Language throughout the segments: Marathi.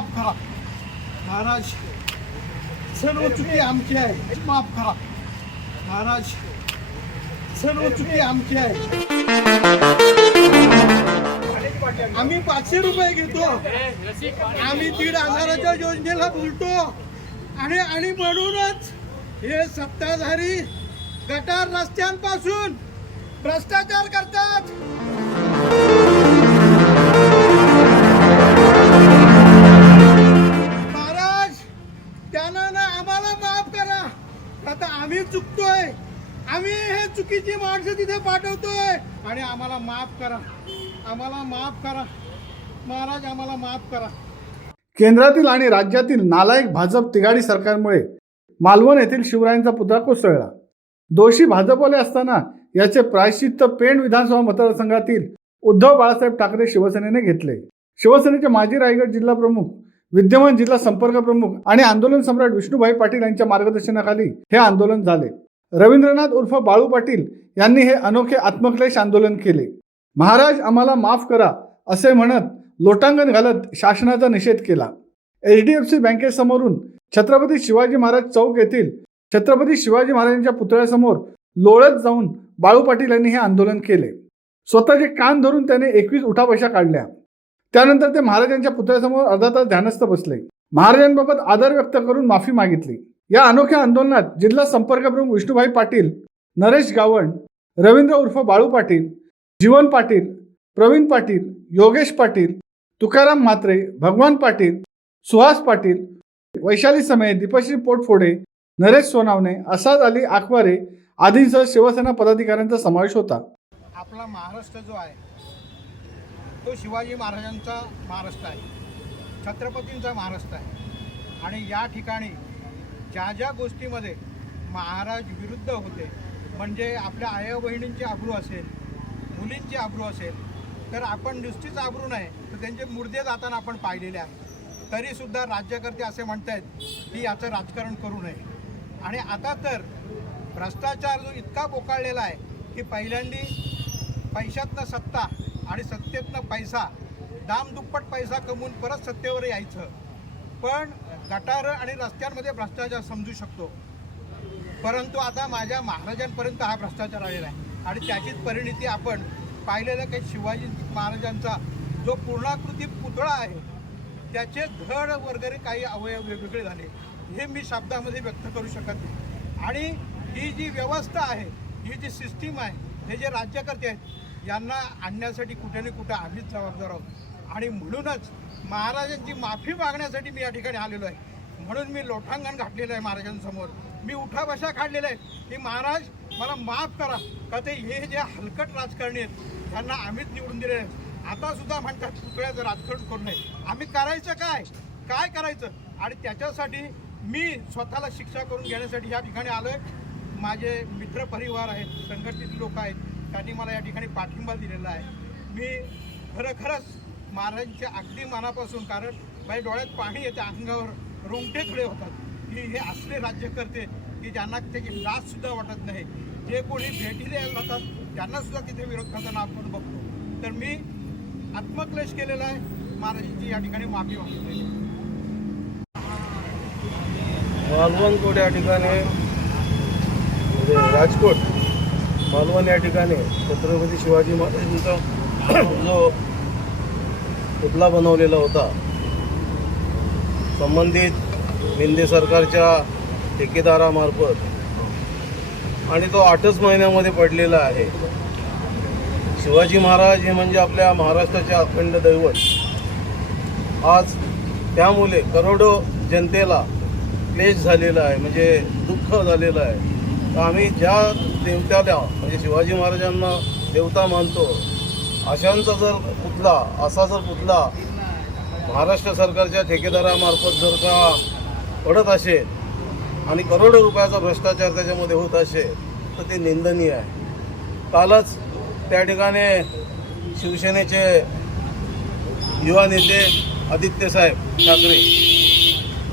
माफ करा महाराज, सर्व चुकी आमची आहे, माफ करा महाराज, सर्व चुकी आमची आहे. आम्ही 500 रुपये घेतो, आम्ही 1,500च्या योजनेला बोलतो आणि म्हणूनच हे सत्ताधारी गटार रस्त्यांपासून भ्रष्टाचार करतात. महाराज, त्यानं आम्हाला माफ करा. आता आम्ही चुकतोय, आम्ही हे चुकीची माणसं तिथे पाठवतोय आणि आम्हाला माफ करा, आम्हाला माफ करा महाराज, आम्हाला माफ करा. केंद्रातील आणि राज्यातील नालायक भाजप तिघाडी सरकारमुळे मालवण येथील शिवरायांचा पुतळा कोसळला. दोषी भाजपवाले असताना याचे प्रायश्चित्त पेण विधानसभा मतदारसंघातील उद्धव बाळासाहेब ठाकरे शिवसेनेने घेतले. शिवसेनेचे माजी रायगड जिल्हा प्रमुख, विद्यमान जिल्हा संपर्क प्रमुख आणि आंदोलन सम्राट विष्णुभाई पाटील यांच्या मार्गदर्शनाखाली हे आंदोलन झाले. रवींद्रनाथ उर्फ बाळू पाटील यांनी हे अनोखे आत्मक्लेश आंदोलन केले. महाराज आम्हाला माफ करा असे म्हणत लोटांगण घालत शासनाचा निषेध केला. HDFC बँकेसमोरून छत्रपती शिवाजी महाराज चौक येथील छत्रपती शिवाजी महाराजांच्या पुतळ्यासमोर लोळत जाऊन बाळू पाटील यांनी हे आंदोलन केले. स्वतःचे कान धरून त्याने 21 उठाबशा काढल्या. त्यानंतर ते महाराजांच्या पुतळ्यासमोर अर्धा तास ध्यानस्थ बसले. महाराजांबाबत आदर व्यक्त करून माफी मागितली. या अनोख्या आंदोलनात जिल्हा संपर्क प्रमुख विष्णुभाई पाटील, नरेश गावण, रवींद्र उर्फ बाळू पाटील, जीवन पाटील, प्रवीण पाटील, योगेश पाटील, तुकाराम म्हात्रे, भगवान पाटील, सुहास पाटील, वैशाली समेत, दीपश्री पोटफोडे, नरेश सोनावणे, असाद अली आखवारे आदींसह शिवसेना पदाधिकाऱ्यांचा समावेश होता. आपला महाराष्ट्र जो आहे तो शिवाजी महाराजांचा महाराष्ट्र आहे, छत्रपतींचा महाराष्ट्र आहे आणि या ठिकाणी ज्या ज्या गोष्टीमध्ये महाराज विरुद्ध होते, म्हणजे आपल्या आया बहिणींची आबरू असेल, मुलींची आबरू असेल, तर आपण नुसतीच आबरू नाही तर त्यांचे मुर्दे जाताना आपण पाहिलेले आहे. तरीसुद्धा राज्यकर्ते असे म्हणत आहेत की याचं राजकारण करू नये. आणि आता तर भ्रष्टाचार जो इतका बोकाळलेला आहे की पहिल्यांदी पैशातनं सत्ता आणि सत्तेतनं पैसा, दामदुप्पट पैसा कमवून परत सत्तेवर यायचं. पण गटार आणि रस्त्यांमध्ये भ्रष्टाचार समजू शकतो, परंतु आता माझ्या महाराजांपर्यंत हा भ्रष्टाचार आलेला आहे आणि त्याचीच परिणिती आपण पाहिलेलं काही शिवाजी महाराजांचा जो पूर्णाकृती पुतळा आहे त्याचे धड वगैरे काही अवयव वेगवेगळे झाले, हे मी शब्दामध्ये व्यक्त करू शकत नाही. आणि ही जी व्यवस्था आहे, ही जी सिस्टीम आहे, हे जे राज्यकर्ते आहेत यांना आणण्यासाठी कुठे ना कुठे आम्हीच जबाबदार आहोत. आणि म्हणूनच महाराजांची माफी मागण्यासाठी मी या ठिकाणी आलेलो आहे. म्हणून मी लोटांगण घातलेलं आहे महाराजांसमोर, मी उठाबशा काढलेल्या आहेत की महाराज मला माफ करा, का ते हे जे हलकट राजकारणी आहेत त्यांना आम्हीच निवडून दिले आहेत. आता सुद्धा म्हणतात पुतळ्याचं राजकारण करू नये. आम्ही करायचं काय करायचं? आणि त्याच्यासाठी मी स्वतःला शिक्षा करून घेण्यासाठी या ठिकाणी आलोय. माझे मित्र परिवार आहेत, संघटित लोक आहेत, त्यांनी मला या ठिकाणी पाठिंबा दिलेला आहे. मी खरंच महाराजांच्या अगदी मनापासून, कारण माझ्या डोळ्यात पाणी येते, अंगावर रोंगटे खडे होतात की हे असले राज्यकर्ते की ज्यांना त्याची लाजसुद्धा वाटत नाही, जे कोणी भेटीला यायला जातात त्यांनासुद्धा तिथे विरोध करताना आपण बघतो. तर मी आत्मक्लेश केलेला आहे, महाराजांची या ठिकाणी माफी मागितलेली आहे. मालवण कोट या ठिकाणी म्हणजे राजकोट मालवण या ठिकाणी छत्रपती शिवाजी महाराजांचा जो पुतळा बनवलेला होता, संबंधित शिंदे सरकारच्या ठेकेदारामार्फत, आणि तो 8च महिन्यामध्ये पडलेला आहे. शिवाजी महाराज हे म्हणजे आपल्या महाराष्ट्राचे अखंड दैवत. आज त्यामुळे करोडो जनतेला क्लेश झालेला आहे, म्हणजे दुःख झालेलं आहे. तर आम्ही ज्या देवत्याला म्हणजे शिवाजी महाराजांना देवता मानतो, असा जर पुतळा महाराष्ट्र सरकारच्या ठेकेदारामार्फत जर का पडत असेल आणि करोडो रुपयाचा भ्रष्टाचार त्याच्यामध्ये होत असेल तर ते निंदनीय आहे. कालच त्या ठिकाणी शिवसेनेचे युवा नेते आदित्यसाहेब ठाकरे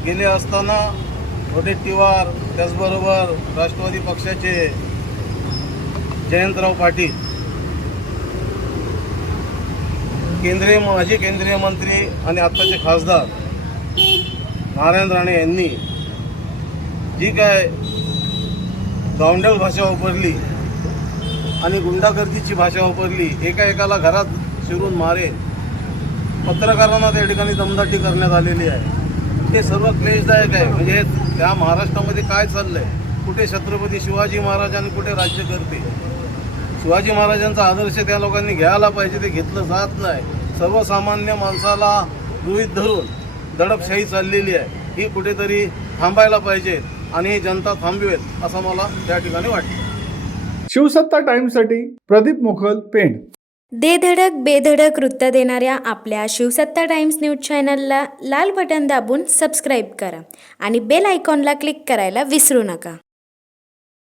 गेले असताना वडेट्टीवार, त्याचबरोबर राष्ट्रवादी पक्षाचे जयंतराव पाटील, माजी केंद्रीय मंत्री आणि आत्ताचे खासदार नारायण राणे यांनी जी काय गावंढळ भाषा वापरली आणि गुंडागर्दीची भाषा वापरली, एकाला घरात शिरून मारेन, पत्रकारांना त्या ठिकाणी दमदाटी करण्यात आलेली आहे, हे सर्व क्लेशदायक आहे. म्हणजे त्या महाराष्ट्रामध्ये काय चाललंय, कुठे छत्रपती शिवाजी महाराज आणि कुठे राज्यकर्ते. शिवाजी महाराजांचा आदर्श त्या लोकांनी घ्यायला पाहिजे, ते घेतलं जात नाही. सर्वसामान्य माणसाला गृहीत धरून दडपशाही चाललेली आहे, ही कुठेतरी थांबायला पाहिजे आणि ही जनता थांबवेल असं मला त्या ठिकाणी वाटतं. शिवसत्ता टाइम्ससाठी प्रदीप मोखल, पेण. धडक बेधडक वृत्त देणाऱ्या आपल्या शिवसत्ता टाइम्स न्यूज चॅनलला लाल बटन दाबून सबस्क्राईब करा आणि बेल आयकॉनला क्लिक करायला विसरू नका.